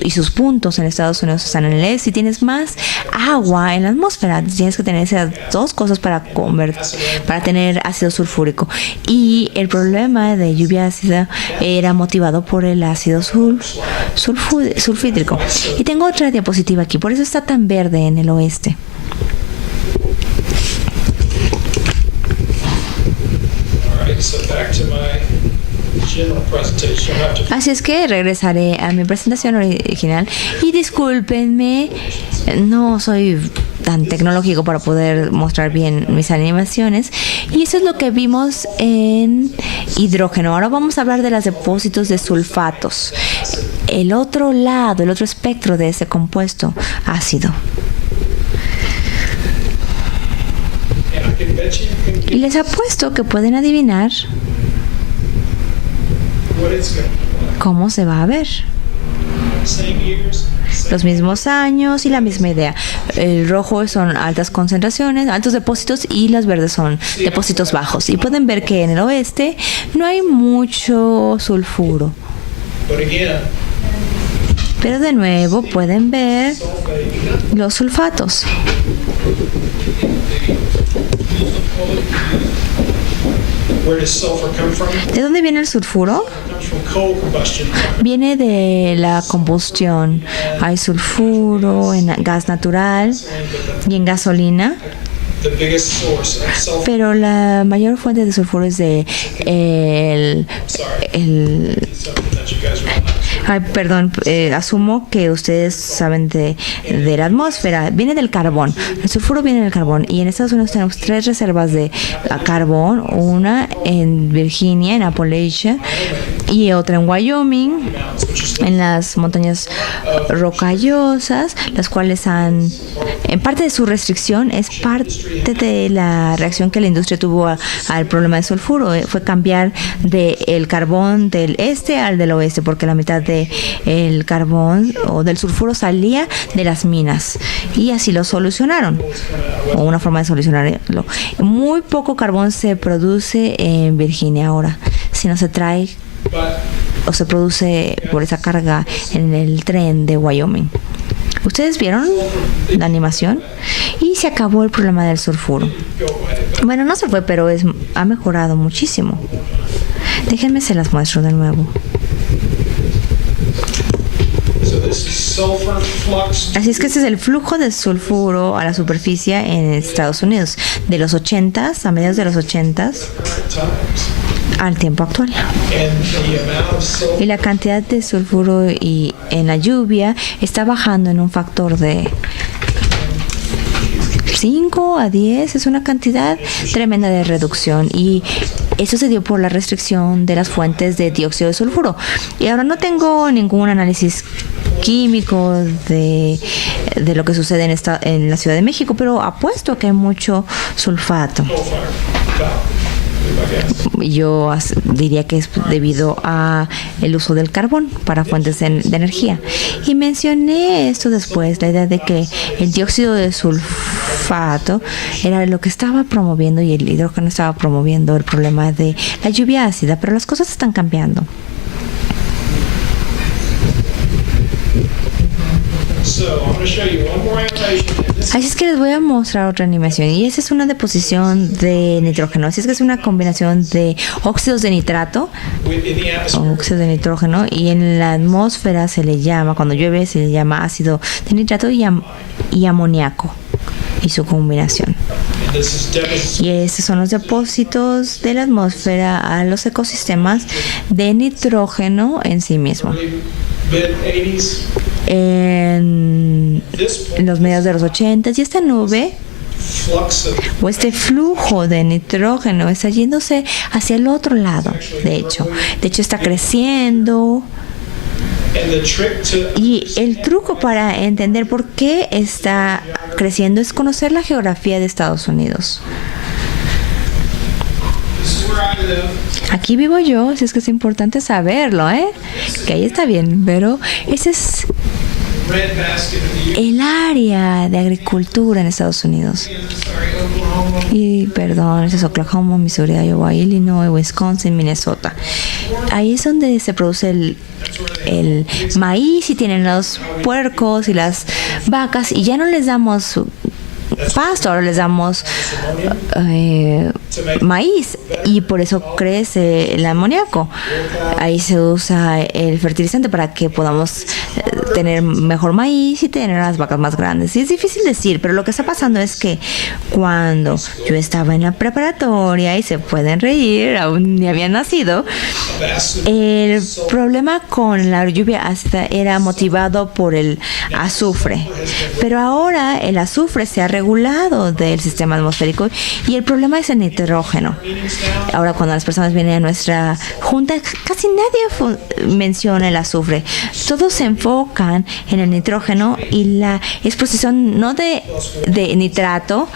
y sus puntos en Estados Unidos están en el este, y tienes más agua en la atmósfera. Tienes que tener esas dos cosas para tener ácido sulfúrico. Y el problema de lluvia ácida era motivado por el ácido sulfídrico. Y tengo otra diapositiva aquí, por eso está tan verde en el oeste. Así es que regresaré a mi presentación original y discúlpenme, no soy tan tecnológico para poder mostrar bien mis animaciones, y eso es lo que vimos en hidrógeno. Ahora vamos a hablar de los depósitos de sulfatos, el otro lado, el otro espectro de ese compuesto ácido. Y les apuesto que pueden adivinar cómo se va a ver. Los mismos años y la misma idea. El rojo son altas concentraciones, altos depósitos, y los verdes son depósitos bajos. Y pueden ver que en el oeste no hay mucho sulfuro. Pero de nuevo pueden ver los sulfatos. ¿De dónde viene el sulfuro? Viene de la combustión. Hay sulfuro en gas natural y en gasolina. Pero la mayor fuente de sulfuro es de asumo que ustedes saben de la atmósfera. Viene del carbón. El sulfuro viene del carbón. Y en Estados Unidos tenemos 3 reservas de carbón. Una en Virginia, en Appalachia, y otra en Wyoming, en las montañas rocallosas, las cuales en parte de su restricción es parte de la reacción que la industria tuvo al problema de sulfuro. Fue cambiar del carbón del este al del oeste, porque la mitad del carbón o del sulfuro salía de las minas, y así lo solucionaron, o una forma de solucionarlo. Muy poco carbón se produce en Virginia ahora, si no se trae o se produce por esa carga en el tren de Wyoming. ¿Ustedes vieron la animación? Y se acabó el problema del sulfuro. Bueno, no se fue, pero ha mejorado muchísimo. Déjenme se las muestro de nuevo. Así es que este es el flujo de sulfuro a la superficie en Estados Unidos, de los 80s, a mediados de los 80s, al tiempo actual. Y la cantidad de sulfuro en la lluvia está bajando en un factor de 5 a 10, es una cantidad tremenda de reducción, y eso se dio por la restricción de las fuentes de dióxido de sulfuro. Y ahora no tengo ningún análisis químico de lo que sucede en la Ciudad de México, pero apuesto que hay mucho sulfato. Yo diría que es debido a el uso del carbón para fuentes de energía. Y mencioné esto después, la idea de que el dióxido de sulfato era lo que estaba promoviendo, y el hidrógeno estaba promoviendo el problema de la lluvia ácida, pero las cosas están cambiando. Así es que les voy a mostrar otra animación, y esa es una deposición de nitrógeno. Así es que es una combinación de óxidos de nitrato o óxidos de nitrógeno, y en la atmósfera se le llama, cuando llueve, se le llama ácido de nitrato y amoníaco, y su combinación. Y esos son los depósitos de la atmósfera a los ecosistemas de nitrógeno en sí mismo. En los mediados de los 80, y esta nube o este flujo de nitrógeno está yéndose hacia el otro lado. De hecho está creciendo Y el truco para entender por qué está creciendo es conocer la geografía de Estados Unidos. Aquí vivo yo, así es que es importante saberlo, que ahí está bien, pero ese es el área de agricultura en Estados Unidos. Y perdón, ese es Oklahoma, Missouri, Iowa, Illinois, Wisconsin, Minnesota. Ahí es donde se produce el maíz y tienen los puercos y las vacas y ya no les damos pasto, ahora les damos maíz y por eso crece el amoníaco. Ahí se usa el fertilizante para que podamos tener mejor maíz y tener las vacas más grandes. Y es difícil decir, pero lo que está pasando es que cuando yo estaba en la preparatoria, y se pueden reír, aún ni había nacido, el problema con la lluvia ácida era motivado por el azufre. Pero ahora el azufre se ha regulado del sistema atmosférico y el problema es el nitrógeno. Ahora cuando las personas vienen a nuestra junta, casi nadie menciona el azufre. Todos se enfocan en el nitrógeno y la exposición no de nitrato,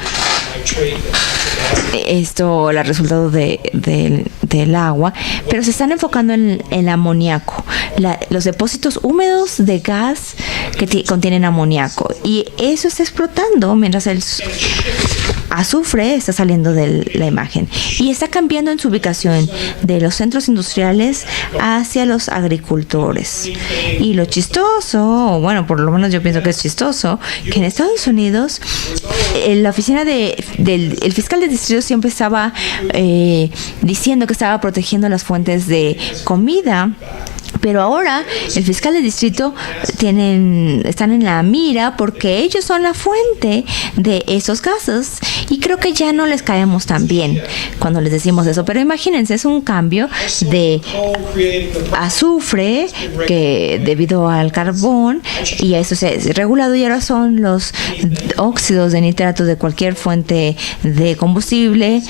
esto el resultado del agua, pero se están enfocando en el amoníaco, los depósitos húmedos de gas que contienen amoníaco, y eso está explotando mientras el azufre está saliendo de la imagen y está cambiando en su ubicación de los centros industriales hacia los agricultores. Y lo chistoso, bueno, por lo menos yo pienso que es chistoso, que en Estados Unidos la oficina del fiscal de distrito siempre estaba diciendo que estaba protegiendo las fuentes de comida. Pero ahora el fiscal de distrito están en la mira porque ellos son la fuente de esos gases y creo que ya no les caemos tan bien cuando les decimos eso. Pero imagínense, es un cambio de azufre que debido al carbón y a eso se ha regulado y ahora son los óxidos de nitrato de cualquier fuente de combustible,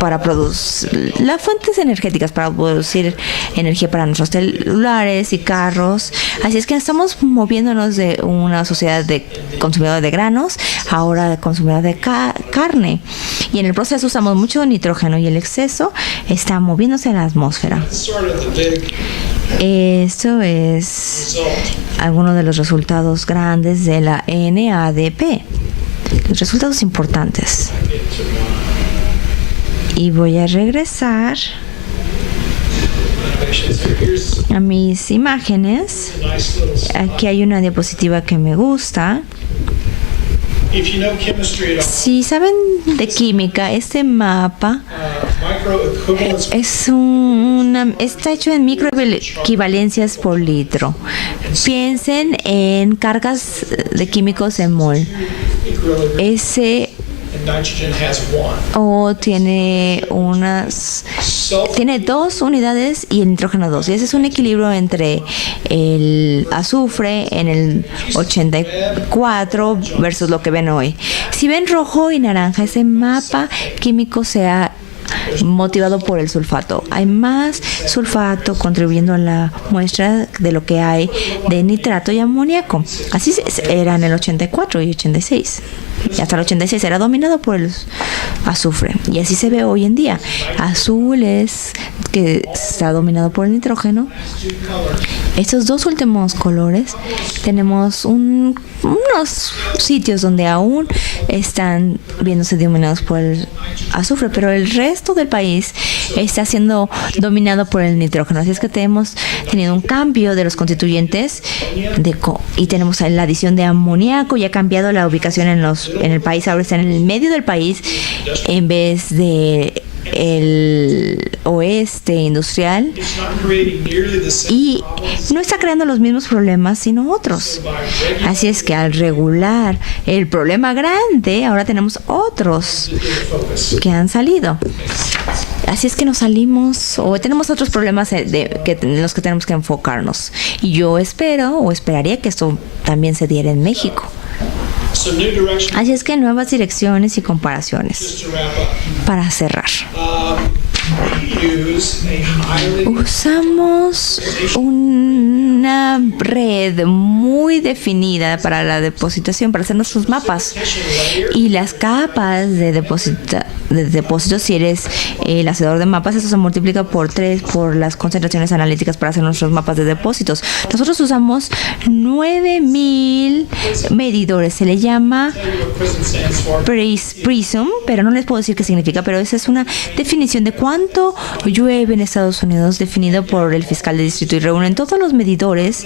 para producir las fuentes energéticas para producir energía para nuestros celulares y carros. Así es que estamos moviéndonos de una sociedad de consumidores de granos ahora de consumidores de carne. Y en el proceso usamos mucho nitrógeno y el exceso está moviéndose en la atmósfera. Esto es algunos de los resultados grandes de la NADP. Los resultados importantes. Y voy a regresar a mis imágenes. Aquí hay una diapositiva que me gusta. Si saben de química, este mapa está hecho en microequivalencias por litro. Piensen en cargas de químicos en mol. Ese tiene dos unidades y el nitrógeno 2. Y ese es un equilibrio entre el azufre en el 84 versus lo que ven hoy. Si ven rojo y naranja, ese mapa químico se ha motivado por el sulfato. Hay más sulfato contribuyendo a la muestra de lo que hay de nitrato y amoníaco. Así era en el 84 y 86. Y hasta el 86 era dominado por el azufre. Y así se ve hoy en día. Azul es que está dominado por el nitrógeno. Estos dos últimos colores tenemos unos sitios donde aún están viéndose dominados por el azufre, pero el resto del país está siendo dominado por el nitrógeno. Así es que hemos tenido un cambio de los constituyentes y tenemos la adición de amoníaco y ha cambiado la ubicación en el país. Ahora está en el medio del país en vez de el oeste industrial y no está creando los mismos problemas sino otros. Así es que al regular el problema grande, ahora tenemos otros que han salido. Así es que nos salimos o tenemos otros problemas en los que tenemos que enfocarnos. Y yo esperaría que esto también se diera en México. Así es que nuevas direcciones y comparaciones. Para cerrar, usamos un una red muy definida para la depositación, para hacer nuestros mapas. Y las capas de depósitos, si eres el hacedor de mapas, eso se multiplica por 3 por las concentraciones analíticas para hacer nuestros mapas de depósitos. Nosotros usamos 9,000 medidores. Se le llama PRISM, pero no les puedo decir qué significa, pero esa es una definición de cuánto llueve en Estados Unidos, definido por el fiscal de distrito, y reúnen todos los medidores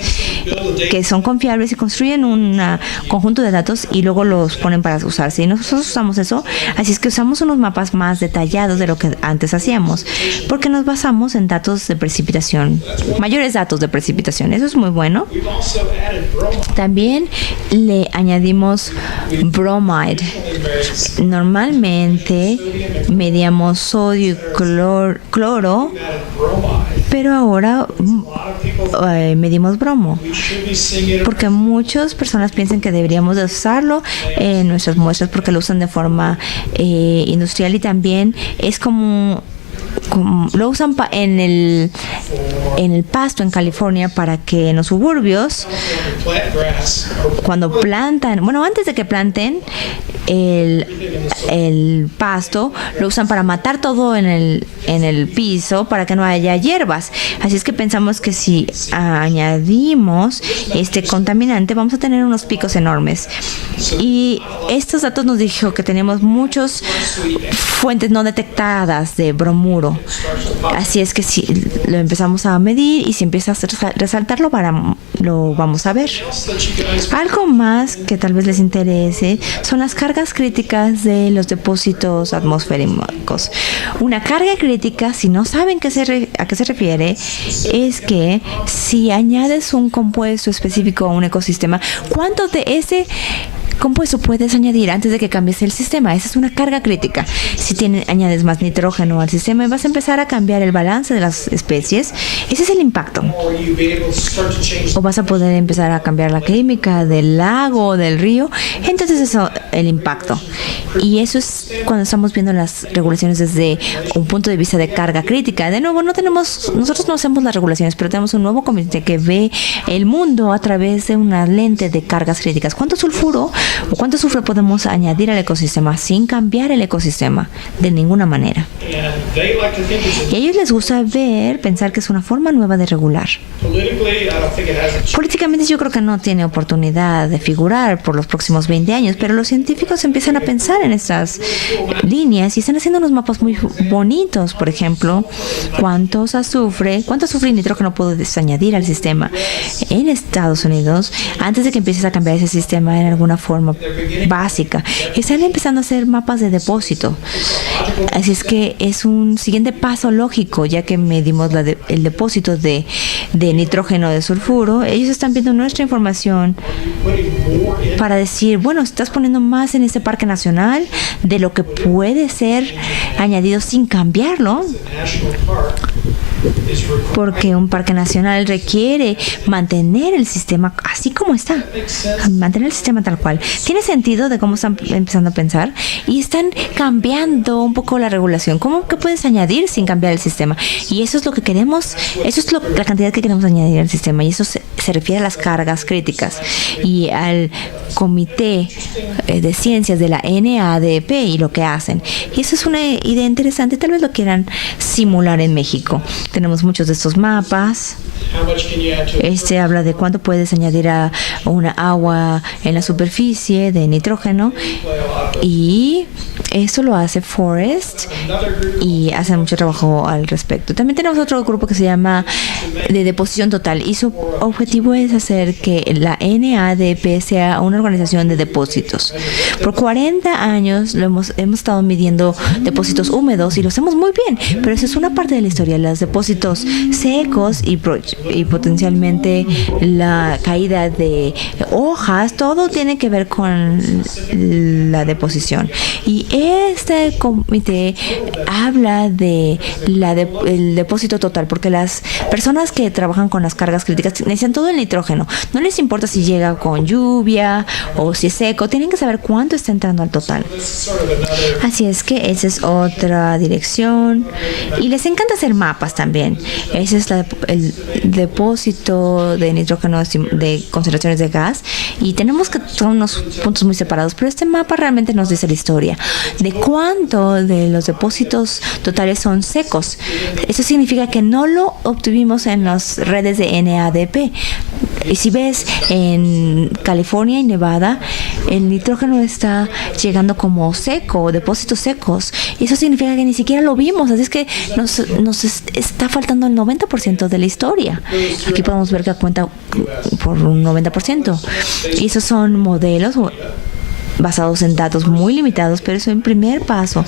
que son confiables y construyen un conjunto de datos y luego los ponen para usarse. Y nosotros usamos eso, así es que usamos unos mapas más detallados de lo que antes hacíamos, porque nos basamos en datos de precipitación, mayores datos de precipitación. Eso es muy bueno. También le añadimos bromide. Normalmente medíamos sodio y cloro, pero ahora medimos bromo, porque muchas personas piensan que deberíamos de usarlo en nuestras muestras porque lo usan de forma industrial, y también es como lo usan en el pasto en California, para que en los suburbios, cuando plantan, antes de que planten el pasto, lo usan para matar todo en el piso para que no haya hierbas. Así es que pensamos que si añadimos este contaminante vamos a tener unos picos enormes. Y estos datos nos dijo que tenemos muchas fuentes no detectadas de bromuro. Así es que si lo empezamos a medir y si empieza a resaltarlo, lo vamos a ver. Algo más que tal vez les interese son las cargas críticas de los depósitos atmosféricos. Una carga crítica, si no saben a qué se refiere, es que si añades un compuesto específico a un ecosistema, ¿cuánto de ese compuesto puedes añadir antes de que cambies el sistema? Esa es una carga crítica. Si añades más nitrógeno al sistema y vas a empezar a cambiar el balance de las especies, ese es el impacto. O vas a poder empezar a cambiar la química del lago o del río, entonces eso es el impacto. Y eso es cuando estamos viendo las regulaciones desde un punto de vista de carga crítica. De nuevo, nosotros no hacemos las regulaciones, pero tenemos un nuevo comité que ve el mundo a través de una lente de cargas críticas. ¿Cuánto sulfuro o cuánto azufre podemos añadir al ecosistema sin cambiar el ecosistema de ninguna manera? Y a ellos les gusta pensar que es una forma nueva de regular. Políticamente yo creo que no tiene oportunidad de figurar por los próximos 20 años, pero los científicos empiezan a pensar en estas líneas y están haciendo unos mapas muy bonitos. Por ejemplo, cuánto azufre y nitrógeno puedes añadir al sistema en Estados Unidos antes de que empieces a cambiar ese sistema en alguna forma básica. Están empezando a hacer mapas de depósito. Así es que es un siguiente paso lógico, ya que medimos el depósito de nitrógeno, de sulfuro. Ellos están viendo nuestra información para decir, estás poniendo más en este parque nacional de lo que puede ser añadido sin cambiarlo, porque un parque nacional requiere mantener el sistema así como está, mantener el sistema tal cual. Tiene sentido de cómo están empezando a pensar y están cambiando un poco la regulación. ¿Cómo que puedes añadir sin cambiar el sistema? Y eso es lo que queremos, la cantidad que queremos añadir al sistema, y eso se refiere a las cargas críticas y al Comité de Ciencias de la NADP y lo que hacen. Y eso es una idea interesante, tal vez lo quieran simular en México. Tenemos muchos de estos mapas. Habla de cuánto puedes añadir a una agua en la superficie de nitrógeno, y eso lo hace Forest y hacen mucho trabajo al respecto. También tenemos otro grupo que se llama de deposición total, y su objetivo es hacer que la NADP sea una organización de depósitos. Por 40 años hemos estado midiendo depósitos húmedos y lo hacemos muy bien, pero esa es una parte de la historia. Los depósitos secos y potencialmente la caída de hojas, todo tiene que ver con la deposición, y Este comité habla de el depósito total, porque las personas que trabajan con las cargas críticas necesitan todo el nitrógeno. No les importa si llega con lluvia o si es seco, tienen que saber cuánto está entrando al total. Así es que esa es otra dirección. Y les encanta hacer mapas también. Ese es el depósito de nitrógeno de concentraciones de gas. Y tenemos que son unos puntos muy separados, pero este mapa realmente nos dice la historia de cuánto de los depósitos totales son secos. Eso significa que no lo obtuvimos en las redes de NADP. Y si ves en California y Nevada, el nitrógeno está llegando como seco, depósitos secos. Y eso significa que ni siquiera lo vimos. Así es que nos está faltando el 90% de la historia. Aquí podemos ver que cuenta por un 90%. Y esos son modelos basados en datos muy limitados, pero es un primer paso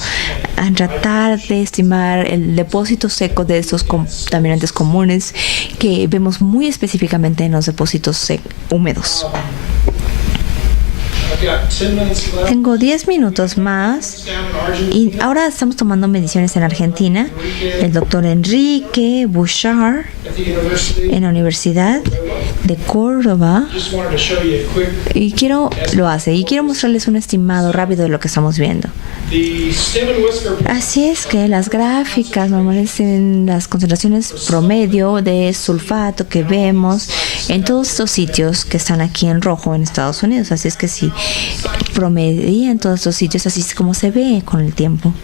a tratar de estimar el depósito seco de estos contaminantes comunes que vemos muy específicamente en los depósitos húmedos. Tengo 10 minutos más y ahora estamos tomando mediciones en Argentina. El doctor Enrique Bouchard en la Universidad de Córdoba y quiero mostrarles un estimado rápido de lo que estamos viendo. Así es que las gráficas normales tienen las concentraciones promedio de sulfato que vemos en todos estos sitios que están aquí en rojo en Estados Unidos. Así es que si promedian todos estos sitios, así es como se ve con el tiempo.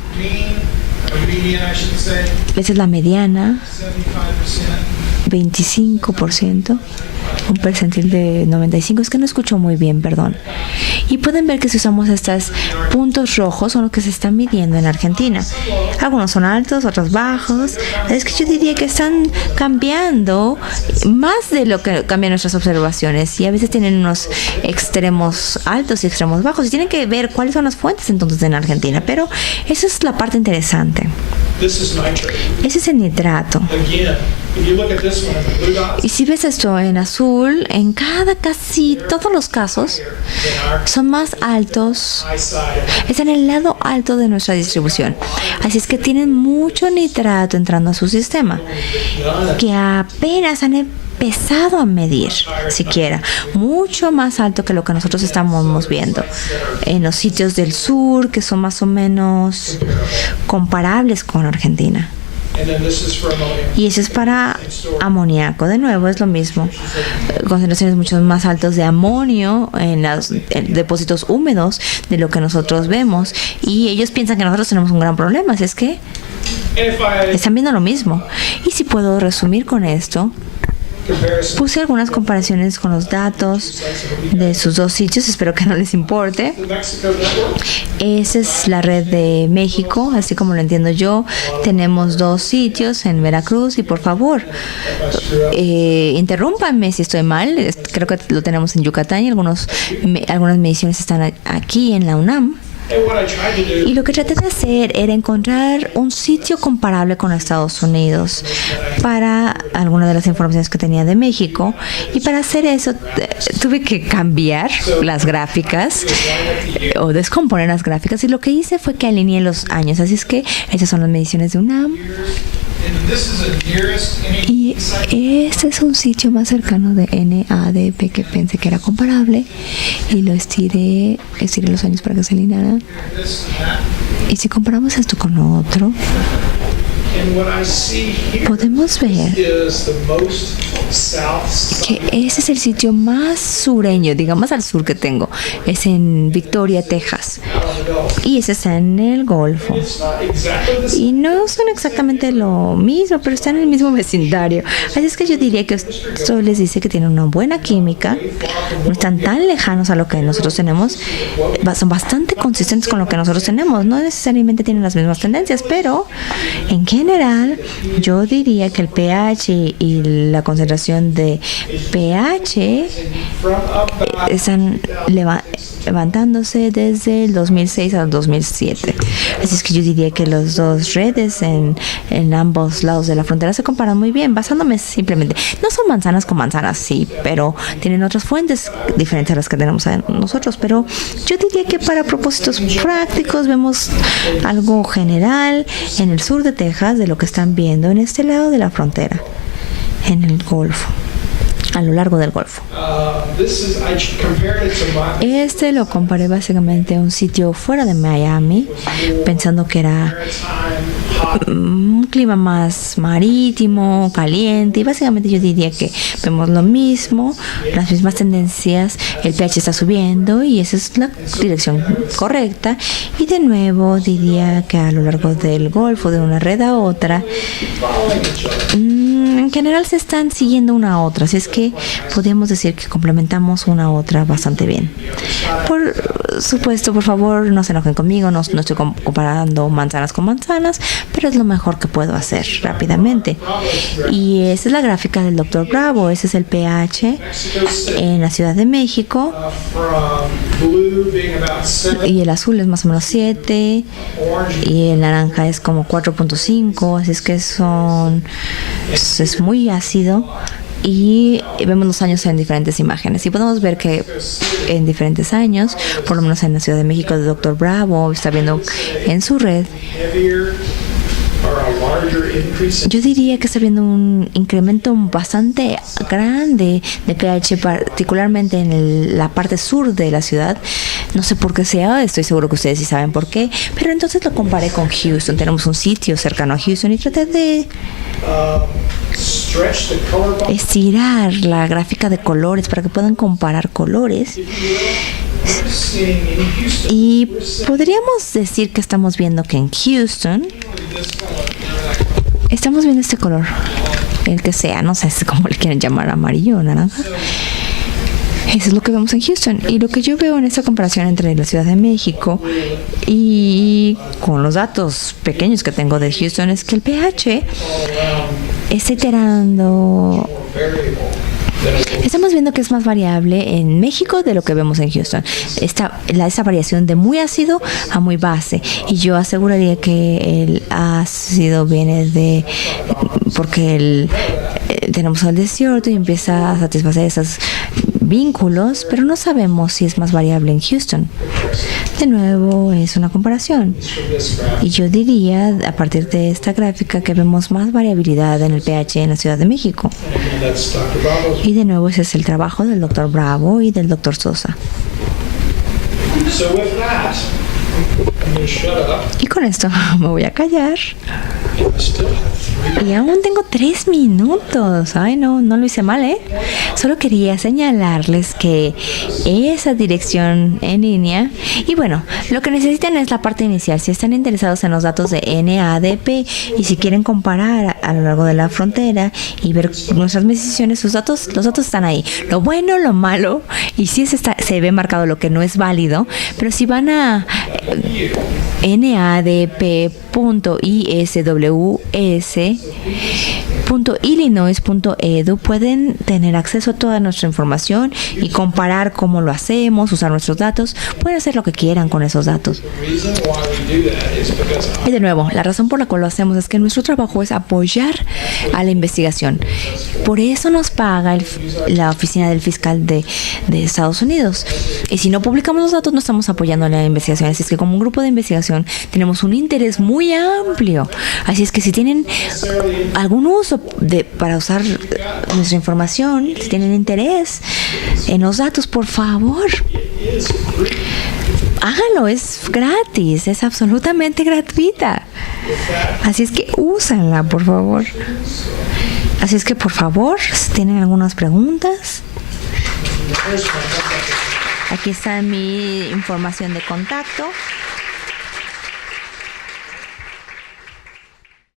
Esa es la mediana, 25%. Un percentil de 95, es que no escucho muy bien, perdón. Y pueden ver que si usamos estos puntos rojos son los que se están midiendo en Argentina. Algunos son altos, otros bajos. Es que yo diría que están cambiando más de lo que cambian nuestras observaciones y a veces tienen unos extremos altos y extremos bajos y tienen que ver cuáles son las fuentes entonces en Argentina. Pero esa es la parte interesante. Ese es el nitrato. Y si ves esto en azul, en casi todos los casos son más altos, están en el lado alto de nuestra distribución. Así es que tienen mucho nitrato entrando a su sistema, que apenas han empezado a medir, siquiera, mucho más alto que lo que nosotros estamos viendo en los sitios del sur, que son más o menos comparables con Argentina. Y eso es para amoníaco. De nuevo, es lo mismo. Concentraciones mucho más altas de amonio en los depósitos húmedos de lo que nosotros vemos. Y ellos piensan que nosotros tenemos un gran problema. Así es que están viendo lo mismo. Y si puedo resumir con esto, puse algunas comparaciones con los datos de sus dos sitios, espero que no les importe. Esa es la red de México, así como lo entiendo yo. Tenemos dos sitios en Veracruz y por favor, interrúmpanme si estoy mal. Creo que lo tenemos en Yucatán y algunas mediciones están aquí en la UNAM. Y lo que traté de hacer era encontrar un sitio comparable con Estados Unidos para alguna de las informaciones que tenía de México. Y para hacer eso tuve que cambiar las gráficas o descomponer las gráficas. Y lo que hice fue que alineé los años. Así es que esas son las mediciones de UNAM. Y este es un sitio más cercano de NADP que pensé que era comparable y lo estiré los años para que se alinearan. Y si comparamos esto con otro, podemos ver que ese es el sitio más sureño, digamos al sur que tengo. Es en Victoria, Texas. Y ese está en el Golfo. Y no son exactamente lo mismo, pero están en el mismo vecindario. Así es que yo diría que esto les dice que tienen una buena química. No están tan lejanos a lo que nosotros tenemos. Son bastante consistentes con lo que nosotros tenemos. No necesariamente tienen las mismas tendencias, pero en general yo diría que el pH y la concentración de pH están levantándose desde el 2006 al 2007. Así es que yo diría que las dos redes en ambos lados de la frontera se comparan muy bien, basándome simplemente, no son manzanas con manzanas, sí, pero tienen otras fuentes diferentes a las que tenemos nosotros, pero yo diría que para propósitos prácticos vemos algo general en el sur de Texas de lo que están viendo en este lado de la frontera, en el Golfo, a lo largo del Golfo. Este lo comparé básicamente a un sitio fuera de Miami, pensando que era un clima más marítimo, caliente, y básicamente yo diría que vemos lo mismo, las mismas tendencias, el pH está subiendo y esa es la dirección correcta, y de nuevo diría que a lo largo del Golfo, de una red a otra, en general se están siguiendo una a otra, así es que podríamos decir que complementamos una a otra bastante bien. Por supuesto, por favor, no se enojen conmigo, no estoy comparando manzanas con manzanas, pero es lo mejor que puedo hacer rápidamente. Y esa es la gráfica del Dr. Bravo, ese es el pH en la Ciudad de México, y el azul es más o menos 7 y el naranja es como 4.5, así es que es muy ácido. Y vemos los años en diferentes imágenes y podemos ver que en diferentes años, por lo menos en la Ciudad de México, el Dr. Bravo está viendo en su red, yo diría que está viendo un incremento bastante grande de pH, particularmente en la parte sur de la ciudad. No sé por qué sea, estoy seguro que ustedes sí saben por qué, pero entonces lo comparé con Houston. Tenemos un sitio cercano a Houston y traté de estirar la gráfica de colores para que puedan comparar colores. Y podríamos decir que estamos viendo que en Houston estamos viendo este color, el que sea, no sé cómo le quieren llamar, amarillo o naranja. Eso es lo que vemos en Houston. Y lo que yo veo en esta comparación entre la Ciudad de México y con los datos pequeños que tengo de Houston es que el pH está iterando. Estamos viendo que es más variable en México de lo que vemos en Houston. Esa variación de muy ácido a muy base. Y yo aseguraría que el ácido viene porque tenemos al desierto y empieza a satisfacer esos vínculos, pero no sabemos si es más variable en Houston. De nuevo, es una comparación. Y yo diría, a partir de esta gráfica, que vemos más variabilidad en el pH en la Ciudad de México. Y de nuevo, ese es el trabajo del Dr. Bravo y del Dr. Sosa. Y con esto me voy a callar. Y aún tengo 3 minutos. Ay, no lo hice mal, ¿eh? Solo quería señalarles que esa dirección en línea, y bueno, lo que necesitan es la parte inicial. Si están interesados en los datos de NADP y si quieren comparar a lo largo de la frontera y ver nuestras mediciones, los datos están ahí. Lo bueno, lo malo, y sí se ve marcado lo que no es válido, pero si van a nadp.isws.illinois.edu pueden tener acceso a toda nuestra información y comparar cómo lo hacemos, usar nuestros datos. Pueden hacer lo que quieran con esos datos. Y de nuevo, la razón por la cual lo hacemos es que nuestro trabajo es apoyar a la investigación. Por eso nos paga la oficina del fiscal de Estados Unidos. Y si no publicamos los datos, no estamos apoyando a la investigación. Así es que como un grupo de investigación tenemos un interés muy amplio. Así es que si tienen algún uso para usar nuestra información, si tienen interés en los datos, por favor, háganlo, es gratis, es absolutamente gratuita. Así es que úsenla, por favor. Así es que, por favor, si tienen algunas preguntas, aquí está mi información de contacto.